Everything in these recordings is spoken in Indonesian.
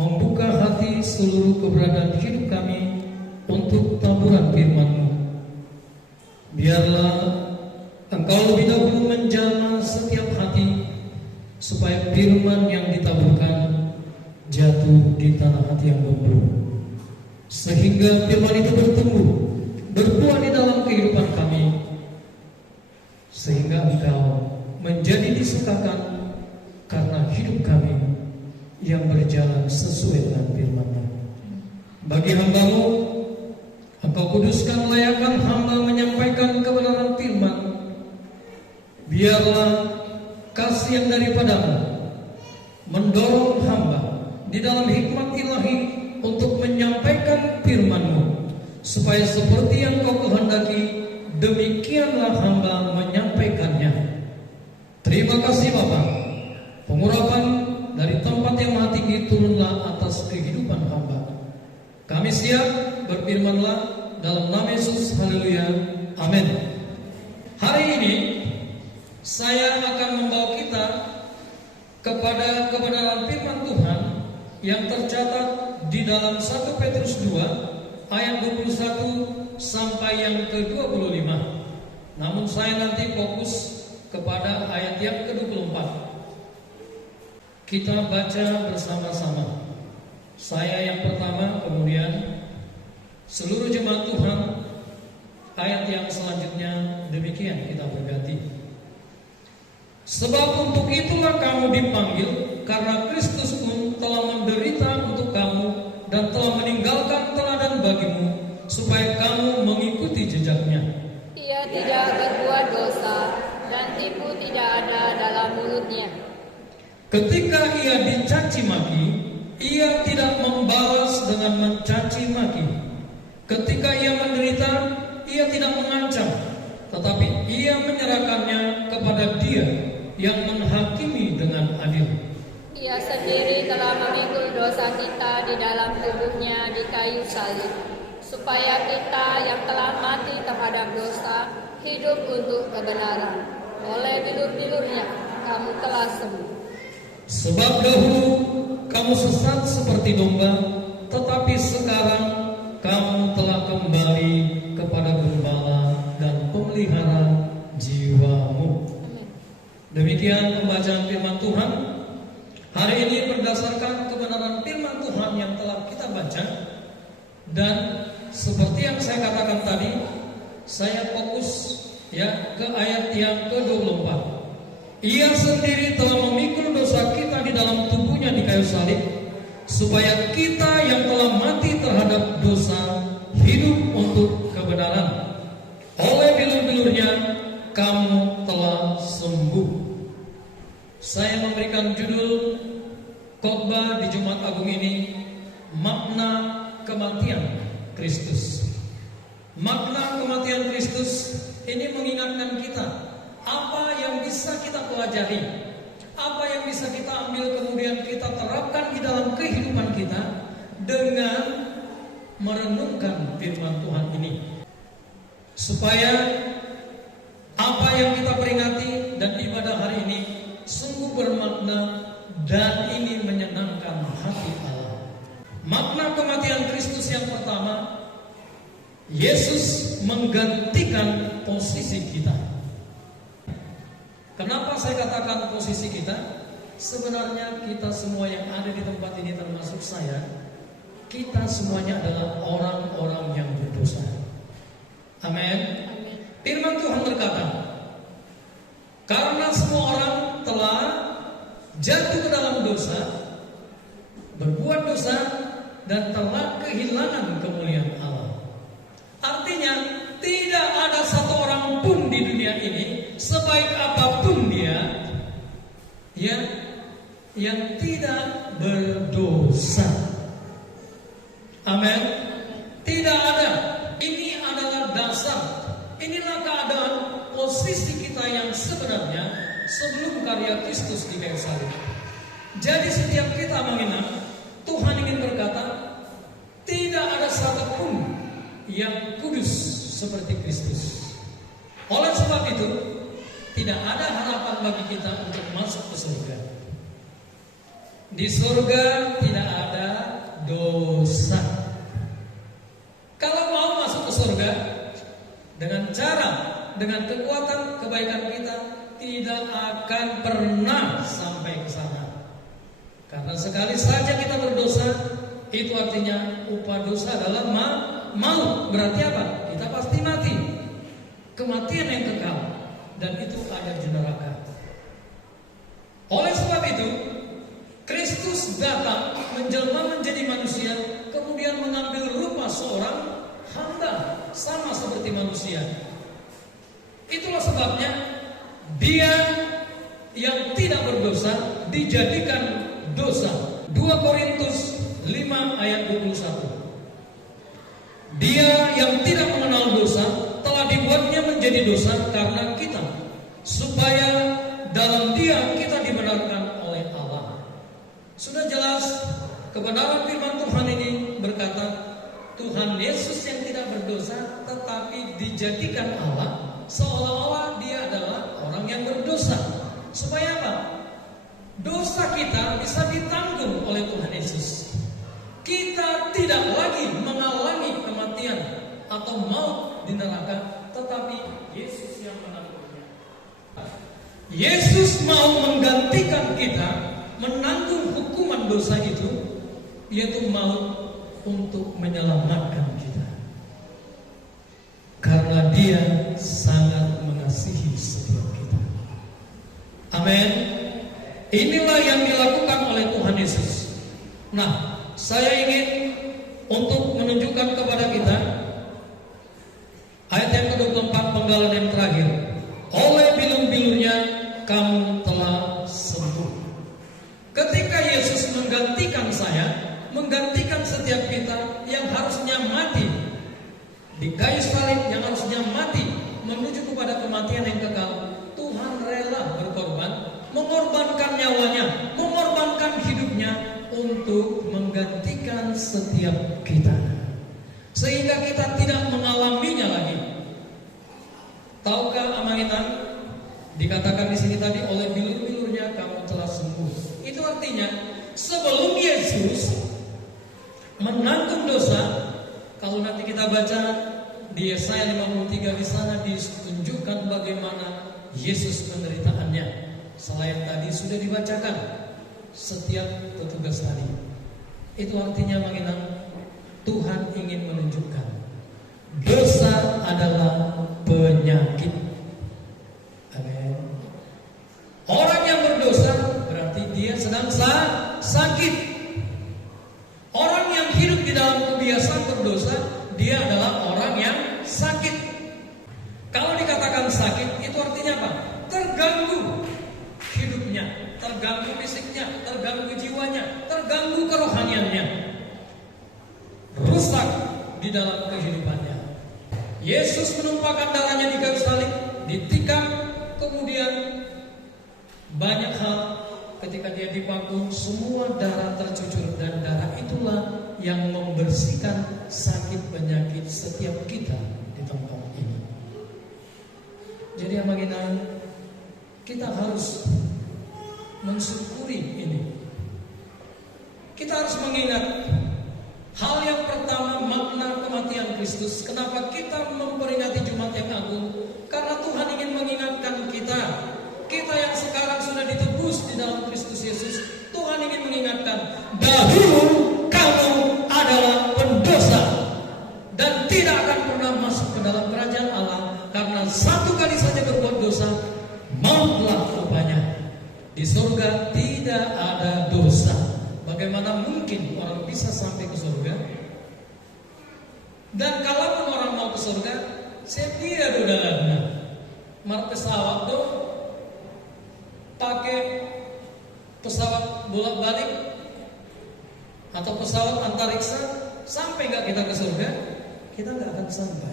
membuka hati seluruh keberadaan hidup kami untuk taburan firman-Mu. Biarlah Engkau lebih dahulu menjamah setiap hati, supaya firman yang ditaburkan jatuh di tanah hati yang gembur, sehingga firman itu bertumbuh, berbuah di dalam kehidupan kami, sehingga Engkau menjadi disukakan karena hidup kami yang berjalan sesuai dengan firman-Mu. Bagi hamba-Mu, Engkau kuduskan, layakkan hamba menyampaikan kebenaran firman. Biarlah kasih yang daripada-Mu mendorong hamba di dalam hikmat ilahi untuk menyampaikan firman-Mu, supaya seperti yang Kau kehendaki, demikianlah hamba menyampaikannya. Terima kasih Bapa. Pengurapan dari tempat yang maha tinggi turunlah atas kehidupan hamba. Kami siap, berfirmanlah dalam nama Yesus. Haleluya. Amin. Hari ini saya akan membawa kita kepada kebenaran firman Tuhan yang tercatat di dalam 1 Petrus 2 ayat 21 sampai yang ke-25. Namun saya nanti fokus kepada ayat yang ke-24. Kita baca bersama-sama. Saya yang pertama, kemudian seluruh jemaat Tuhan. Ayat yang selanjutnya demikian kita berganti. Sebab untuk itulah kamu dipanggil, karena Kristus pun telah menderita untuk kamu dan telah meninggalkan teladan bagimu, supaya kamu mengikuti jejaknya. Ia tidak berbuat dosa dan tipu tidak ada dalam mulutnya. Ketika ia dicaci maki, ia tidak membalas dengan mencaci maki. Ketika ia menderita, ia tidak mengancam, tetapi ia menyerahkannya kepada Dia yang menghakimi dengan adil. Ia sendiri telah memikul dosa kita di dalam tubuhnya di kayu salib, supaya kita yang telah mati terhadap dosa hidup untuk kebenaran. Oleh bilur-bilurnya kamu telah sembuh. Sebab dahulu kamu sesat seperti domba, tetapi sekarang kamu telah kembali kepada Gembala dan Pemelihara jiwamu. Demikian pembacaan firman Tuhan. Hari ini berdasarkan kebenaran firman Tuhan yang telah kita baca, dan seperti yang saya katakan tadi, saya fokus ke ayat yang ke-24. Ia sendiri telah memikul dosa kita di dalam tubuhnya di kayu salib, supaya kita yang telah mati terhadap dosa hidup untuk kebenaran. Oleh bilur-bilurnya kamu telah sembuh. Saya memberikan judul khotbah di Jumat Agung ini, makna kematian Kristus. Makna kematian Kristus ini mengingatkan kita apa yang bisa kita pelajari, apa yang bisa kita ambil kemudian kita terapkan di dalam kehidupan kita dengan merenungkan firman Tuhan ini, supaya apa yang kita peringati dan ibadah hari ini sungguh bermakna dan ini menyenangkan hati Allah. Makna kematian Kristus yang pertama, Yesus menggantikan posisi kita. Kenapa saya katakan posisi kita? Sebenarnya kita semua yang ada di tempat ini, termasuk saya, kita semuanya adalah orang-orang yang berdosa. Amin. Firman Tuhan berkata, karena semua orang telah jatuh ke dalam dosa, berbuat dosa, dan telah kehilangan kemuliaan Allah. Artinya tidak ada satu orang pun di dunia ini, sebaik apapun dia, yang tidak berdosa. Amin. Tidak ada. Ini adalah dasar. Inilah keadaan posisi kita yang sebenarnya sebelum karya Kristus di kayu salib. Jadi setiap kita mengingat, Tuhan ingin berkata, tidak ada satupun yang kudus seperti Kristus. Oleh sebab itu, tidak ada harapan bagi kita untuk masuk ke surga. Di surga tidak ada dosa. Kalau mau masuk ke surga dengan cara, dengan kekuatan kebaikan kita, tidak akan pernah sampai ke sana. Karena sekali saja kita berdosa, itu artinya upah dosa adalah maut. Berarti apa? Kita pasti mati. Kematian yang kekal, dan itu ada di neraka. Oleh sebab itu, Kristus datang menjelma menjadi manusia, kemudian mengambil rupa seorang hamba, sama seperti manusia. Itulah sebabnya Dia yang tidak berdosa dijadikan dosa. 2 Korintus 5 ayat 21. Dia yang tidak mengenal dosa telah dibuatnya menjadi dosa karena kita, supaya dalam Dia kita dibenarkan oleh Allah. Sudah jelas kebenaran firman Tuhan ini berkata, Tuhan Yesus yang tidak berdosa tetapi dijadikan Allah, seolah-olah Dia adalah orang yang berdosa. Supaya apa? Dosa kita bisa ditanggung oleh Tuhan Yesus. Kita tidak lagi mengalami kematian atau maut di neraka, tetapi Yesus yang menanggungnya. Yesus mau menggantikan kita menanggung hukuman dosa itu, yaitu maut, untuk menyelamatkan kita. Karena Dia sangat mengasihi setiap kita. Amin. Inilah yang dilakukan oleh Tuhan Yesus. Nah, saya ingin untuk menunjukkan kepada kita ayat yang ke-24 penggalan yang terakhir. Oleh bilur-bilurnya kamu telah sembuh. Ketika Yesus menggantikan saya, menggantikan setiap kita yang harusnya mati di kayu salib, yang harusnya mati menuju kepada kematian yang kekal, Tuhan rela berkorban, mengorbankan nyawanya, mengorbankan hidupnya untuk menggantikan setiap kita, sehingga kita tidak mengalaminya lagi. Tahukah Amaitan? Dikatakan di sini tadi, oleh bilur-bilurnya kamu telah sembuh. Itu artinya sebelum Yesus menanggung dosa, kalau nanti kita baca di Yesaya 53, di sana ditunjukkan bagaimana Yesus penderitaannya. Selain tadi sudah dibacakan setiap petugas tadi. Itu artinya mengenang Tuhan ingin menunjukkan dosa adalah penyakit. Amin. Orang yang berdosa berarti dia sedang sakit. Orang yang hidup di dalam kebiasaan berdosa, dia adalah orang yang sakit. Kalau dikatakan sakit, itu artinya apa? Terganggu hidupnya, terganggu fisiknya, terganggu jiwanya, terganggu kerohaniannya, rusak di dalam kehidupannya. Yesus menumpahkan darahnya di kayu salib, ditikam, kemudian banyak hal ketika dia dipangku, semua darah tercucur, dan darah itulah yang membersihkan sakit penyakit setiap kita di tempat ini. Jadi amaginan, kita harus mensyukuri ini. Kita harus mengingat hal yang pertama, makna kematian Kristus. Kenapa kita memperingati Jumat yang Agung? Karena Tuhan ingin mengingatkan kita yang sekarang sudah ditebus di dalam Kristus Yesus. Tuhan ingin mengingatkan, dahulu kamu adalah pendosa dan tidak akan pernah masuk ke dalam kerajaan Allah, karena satu kali saja berbuat dosa, mautlah upahnya. Di surga tidak ada dosa. Bagaimana mungkin orang bisa sampai ke surga? Dan kalaupun orang mau ke surga, saya tidak ada mar pesawat tuh pakai pesawat bolak-balik atau pesawat antariksa, sampai nggak kita ke surga? Kita nggak akan sampai.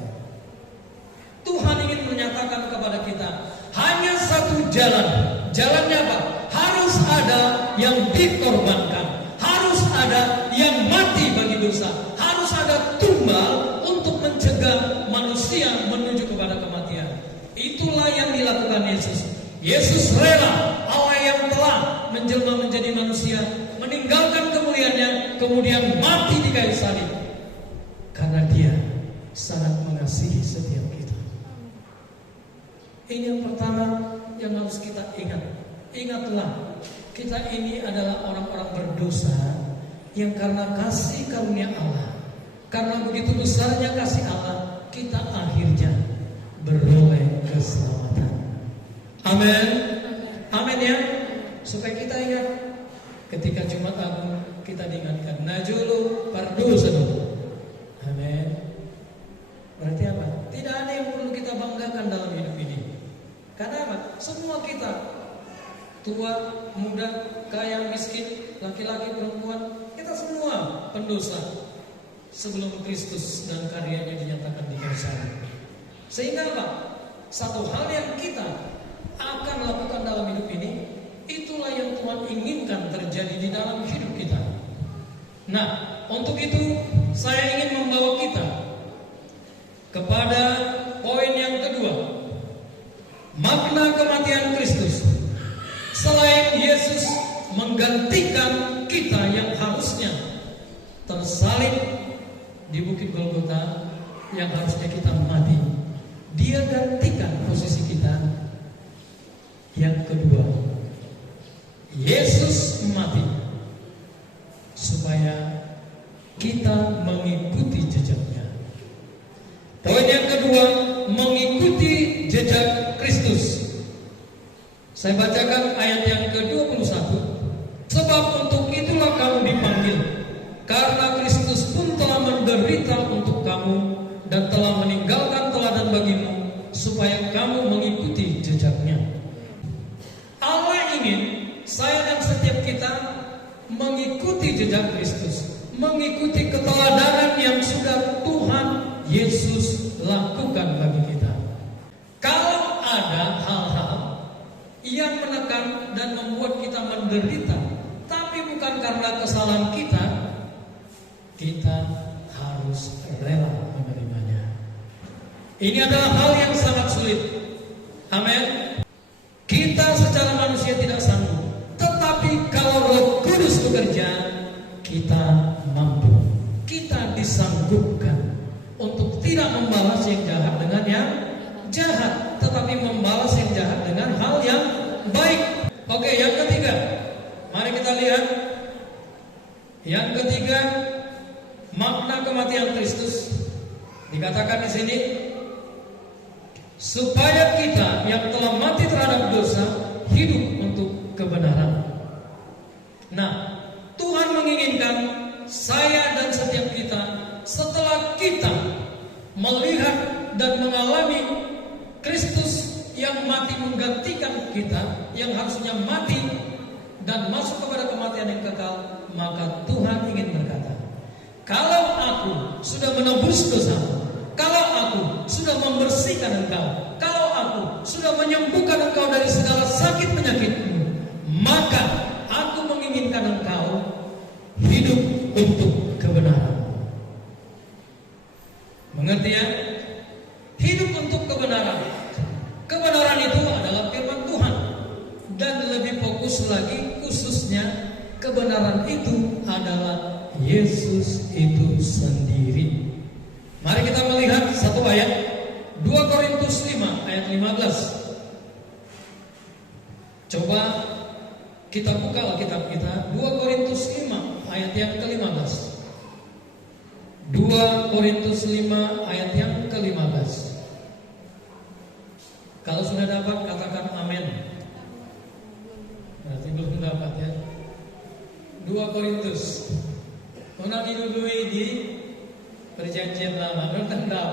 Tuhan ingin menyatakan kepada kita hanya satu jalan. Jalannya apa? Harus ada yang dikorbankan, harus ada yang mati bagi dosa, harus ada tumbal untuk mencegah manusia menuju kepada kematian. Itulah yang dilakukan Yesus. Yesus rela, Allah yang telah menjelma menjadi manusia, meninggalkan kemuliaannya, kemudian mati di kayu salib. Karena Dia sangat mengasihi setiap kita. Ini yang pertama yang harus kita ingat. Ingatlah, kita ini adalah orang-orang berdosa yang karena kasih karunia Allah, karena begitu besarnya kasih Allah, kita akhirnya beroleh keselamatan. Amin. Amin ya. Supaya kita ingat ketika Jumat Agung kita diingatkan najulu pardosa. Amin. Berarti apa? Tidak ada yang perlu kita banggakan dalam hidup ini. Karena apa? Semua kita, tua, muda, kaya, miskin, laki-laki, perempuan, kita semua pendosa sebelum Kristus dan karyanya dinyatakan di kayu salib. Sehingga apa? Satu hal yang kita akan lakukan dalam hidup ini, itulah yang Tuhan inginkan terjadi di dalam hidup kita. Nah, untuk itu saya ingin membawa kita kepada poin yang kedua, makna kematian Kristus. Selain Yesus menggantikan kita yang harusnya tersalib di Bukit Golgota, yang harusnya kita mati, Dia gantikan posisi kita. Yang kedua, Yesus mati supaya kita mengikuti jejaknya. Poin yang kedua, mengikuti jejak Kristus. Saya bacakan ayat yang ke-21. Sebab untuk itulah kamu dipanggil, karena Kristus pun telah menderita untuk kamu dan telah meninggalkan teladan bagimu, supaya kamu mengikuti jejaknya. Allah ingin saya dan setiap kita mengikuti jejak Kristus, mengikuti keteladanan yang sudah Tuhan Yesus lakukan bagi kita. Kalau ada hal-hal yang menekan dan membuat kita menderita, tapi bukan karena kesalahan kita, kita harus rela menerimanya. Ini adalah hal yang sangat sulit. Amin. Kita secara manusia tidak sanggup, tetapi kalau Roh Kudus bekerja, kita mampu. Kita disanggupkan untuk tidak membalas yang jahat dengan yang jahat, tetapi membalas yang jahat dengan hal yang baik. Oke, yang ketiga, mari kita lihat. Yang ketiga, makna kematian Kristus. Dikatakan di sini, supaya kita yang telah mati terhadap dosa hidup untuk kebenaran. Nah, Tuhan menginginkan saya dan setiap kita, setelah kita melihat dan mengalami Kristus yang mati menggantikan kita, yang harusnya mati dan masuk kepada kematian yang kekal, maka Tuhan ingin berkata, kalau aku sudah menebus dosamu, kalau aku sudah membersihkan engkau, kalau aku sudah menyembuhkan engkau dari segala sakit penyakitmu, maka aku menginginkan engkau hidup untuk kebenaran. Mengerti ya? Hidup untuk kebenaran. Kebenaran itu adalah firman Tuhan. Dan lebih fokus lagi, khususnya kebenaran itu adalah Yesus itu sendiri. Mari kita melihat satu ayat, 2 Korintus 5 ayat 15. Coba kita buka Alkitab kita, 2 Korintus 5 ayat yang ke-15. 2 Korintus 5 ayat yang ke-15. Kalau sudah dapat katakan amin. Berarti belum dapat ya. 2 Korintus. Menang dulu di Perjanjian Lama, bertandau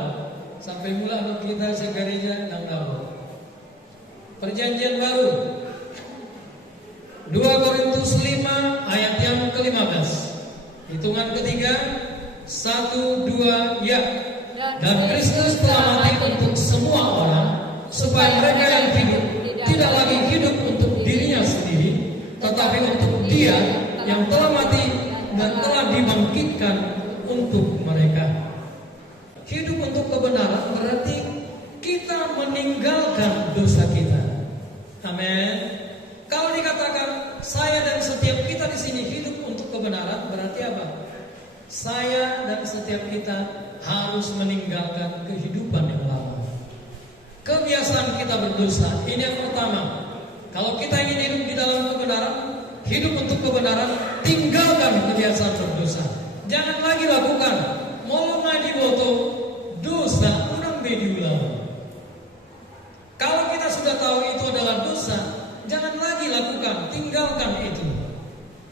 sampai mula kita segereja tandau. Perjanjian Baru, 2 Korintus 5 ayat yang ke-15. Hitungan ketiga, 1, 2, ya. Dan Kristus telah mati untuk semua orang, supaya mereka yang hidup tidak lagi hidup untuk dirinya sendiri, tetapi untuk Dia yang telah mati dan telah dibangkitkan untuk mereka. Hidup untuk kebenaran berarti kita meninggalkan dosa kita. Amin. Kalau dikatakan saya dan setiap kita di sini hidup untuk kebenaran, kebenaran berarti apa? Saya dan setiap kita harus meninggalkan kehidupan yang lama. Kebiasaan kita berdosa, ini yang pertama. Kalau kita ingin hidup di dalam kebenaran, hidup untuk kebenaran, tinggalkan kebiasaan berdosa. Jangan lagi lakukan. Mau ngadi boto, dosa orang bediulang. Kalau kita sudah tahu itu adalah dosa, jangan lagi lakukan, tinggalkan itu.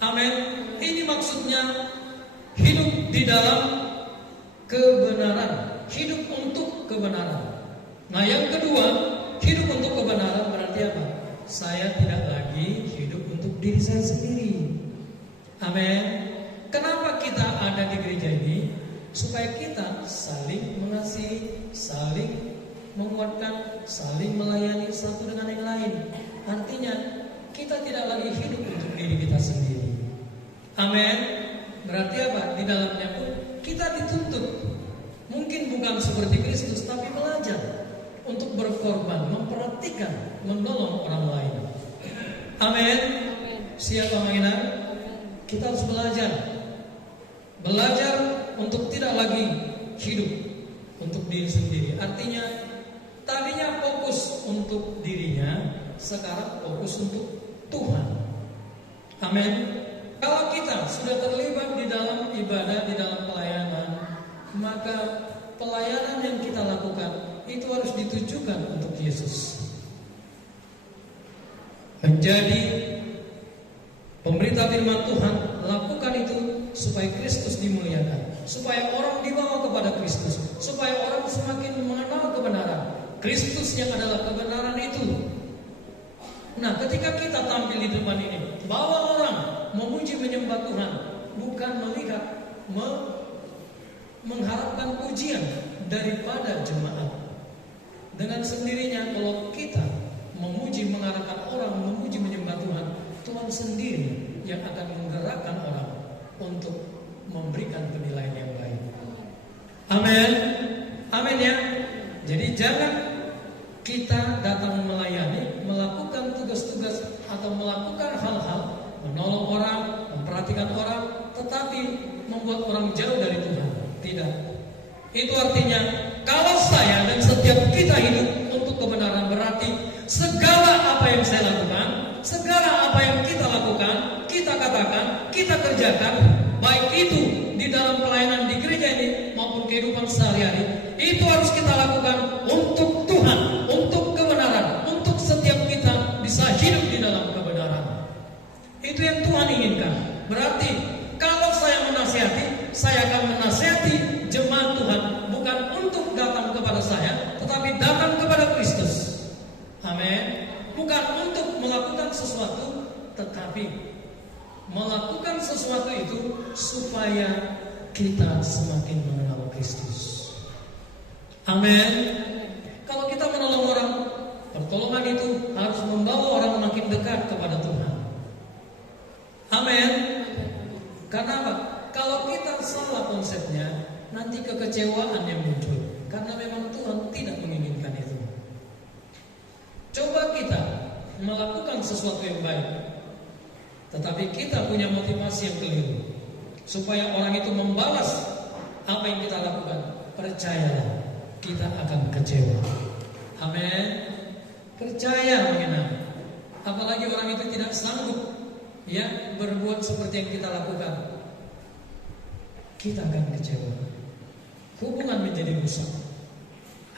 Amin. Ini maksudnya hidup di dalam kebenaran, hidup untuk kebenaran. Nah, yang kedua, hidup untuk kebenaran berarti apa? Saya tidak lagi hidup untuk diri saya sendiri. Amin. Kenapa kita ada di gereja ini? Supaya kita saling mengasihi, saling menguatkan, saling melayani satu dengan yang lain. Artinya kita tidak lagi hidup untuk diri kita sendiri. Amin. Berarti apa? Di dalamnya pun kita dituntut, mungkin bukan seperti Kristus, tapi belajar untuk berkorban, memperhatikan, menolong orang lain. Amin. Siap mengenal? Kita harus belajar untuk tidak lagi hidup untuk diri sendiri. Artinya tadinya fokus untuk dirinya, sekarang fokus untuk Tuhan. Amin. Kalau kita sudah terlibat di dalam ibadah, di dalam pelayanan, maka pelayanan yang kita lakukan itu harus ditujukan untuk Yesus. Menjadi pemberita firman Tuhan, lakukan itu supaya Kristus dimuliakan, supaya orang dibawa kepada Kristus, supaya orang semakin mengenal kebenaran. Kristus yang adalah kebenaran itu. Nah, ketika kita tampil di depan ini, bawa orang memuji menyembah Tuhan, bukan melihat mengharapkan pujian daripada jemaat. Dengan sendirinya kalau kita memuji, mengharapkan orang memuji menyembah Tuhan, Tuhan sendiri yang akan menggerakkan orang untuk memberikan penilaian yang baik. Amin. Amin ya. Jadi jangan kita datang melayani, melakukan tugas-tugas atau melakukan hal-hal, menolong orang, memperhatikan orang, tetapi membuat orang jauh dari Tuhan. Tidak. Itu artinya kalau saya dan setiap kita hidup untuk kebenaran, berarti segala apa yang saya lakukan, segala apa yang kita lakukan, kita katakan, kita kerjakan, baik itu di dalam pelayanan di gereja ini maupun kehidupan sehari-hari, itu harus kita lakukan untuk Tuhan, untuk kebenaran, untuk setiap kita bisa hidup di dalam kebenaran. Itu yang Tuhan inginkan. Berarti kalau saya menasihati, saya akan menasihati jemaat Tuhan bukan untuk datang kepada saya, tetapi datang kepada Kristus. Amin. Bukan untuk melakukan sesuatu, tetapi melakukan sesuatu itu supaya kita semakin mengenal Kristus. Amin. Kalau kita menolong orang, pertolongan itu harus membawa orang makin dekat kepada Tuhan. Amin. Karena apa? Kalau kita salah konsepnya, nanti kekecewaan yang muncul. Karena memang Tuhan tidak menginginkan itu. Coba kita melakukan sesuatu yang baik, tetapi kita punya motivasi yang keliru, supaya orang itu membalas apa yang kita lakukan. Percayalah, kita akan kecewa. Amin. Percaya mengenal. Apalagi orang itu tidak sanggup ya berbuat seperti yang kita lakukan, kita akan kecewa. Hubungan menjadi rusak.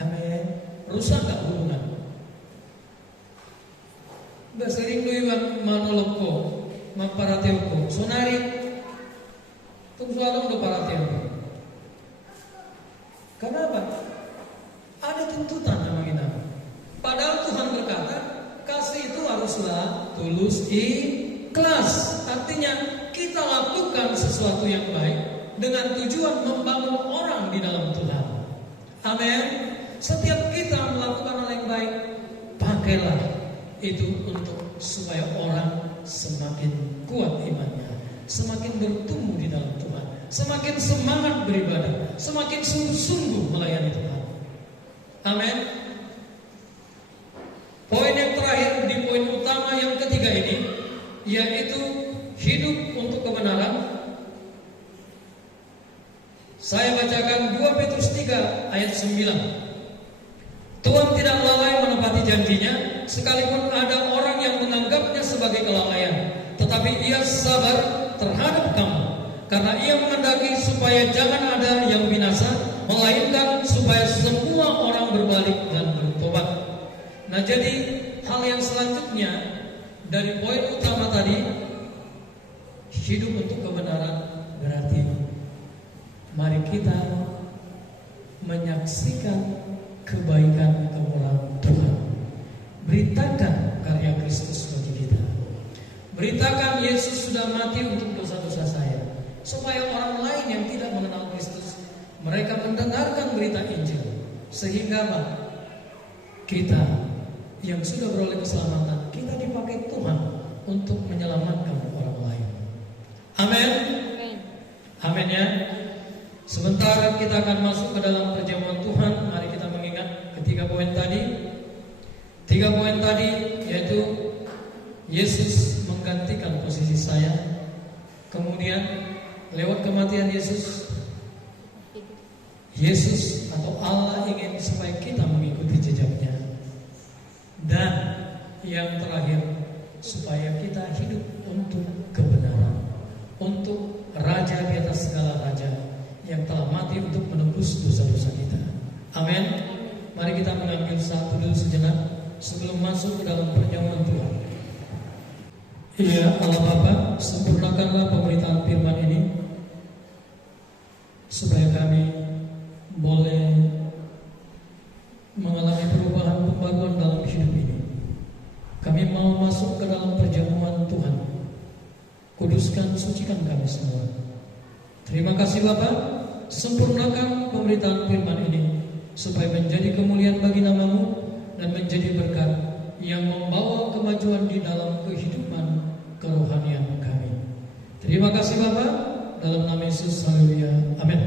Amin. Rusak gak hubungan? Basering lu manolog ko, magparateo ko. Sonari, tungsualong do parateo ko. Kenapa? Ada tuntutan yang mengenal. Padahal Tuhan berkata, kasih itu haruslah tulus ikhlas. Artinya kita lakukan sesuatu yang baik dengan tujuan membangun orang di dalam Tuhan. Amin. Setiap kita melakukan hal yang baik, pakailah itu untuk supaya orang semakin kuat imannya, semakin bertumbuh di dalam Tuhan, semakin semangat beribadah, semakin sungguh-sungguh melayani Tuhan. Amin. Poin yang terakhir di poin utama yang ketiga ini, yaitu hidup untuk kebenaran Saya bacakan 2 Petrus 3 ayat 9. Tuhan tidak lalai menepati janjinya, sekalipun ada orang yang menganggapnya sebagai kelalaian, tetapi Ia sabar terhadap kamu, karena Ia menghendaki supaya jangan ada yang binasa, melainkan supaya semua orang berbalik dan bertobat. Nah, jadi hal yang selanjutnya dari poin utama tadi, hidup untuk kebenaran, berarti mari kita menyaksikan kebaikan orang Tuhan. Beritakan karya Kristus bagi kita. Beritakan Yesus sudah mati untuk dosa-dosa saya, supaya orang lain yang tidak mengenal Kristus, mereka mendengarkan berita Injil, sehingga kita yang sudah beroleh keselamatan, kita dipakai Tuhan untuk menyelamatkan orang lain. Amin. Amin ya. Sebentar kita akan masuk ke dalam perjamuan Tuhan. Mari kita mengingat ketiga poin tadi. 3 poin tadi yaitu Yesus menggantikan posisi saya. Kemudian lewat kematian Yesus atau Allah ingin supaya kita mengikuti jejaknya. Dan yang terakhir, supaya kita hidup untuk kebenaran, untuk Raja di atas segala raja yang telah mati untuk menebus dosa-dosa kita. Amin. Mari kita mengambil satu dulu sejenak sebelum masuk ke dalam perjamuan Tuhan. Ya Allah Bapa, sempurnakanlah pemberitaan firman ini, supaya kami boleh mengalami perubahan pembaruan dalam hidup ini. Kami mau masuk ke dalam perjamuan Tuhan. Kuduskan, sucikan kami semua. Terima kasih Bapa, sempurnakan pemberitaan firman ini supaya menjadi kemuliaan bagi nama-Mu dan menjadi berkat yang membawa kemajuan di dalam kehidupan kerohanian kami. Terima kasih Bapa, dalam nama Yesus, haleluya, amin.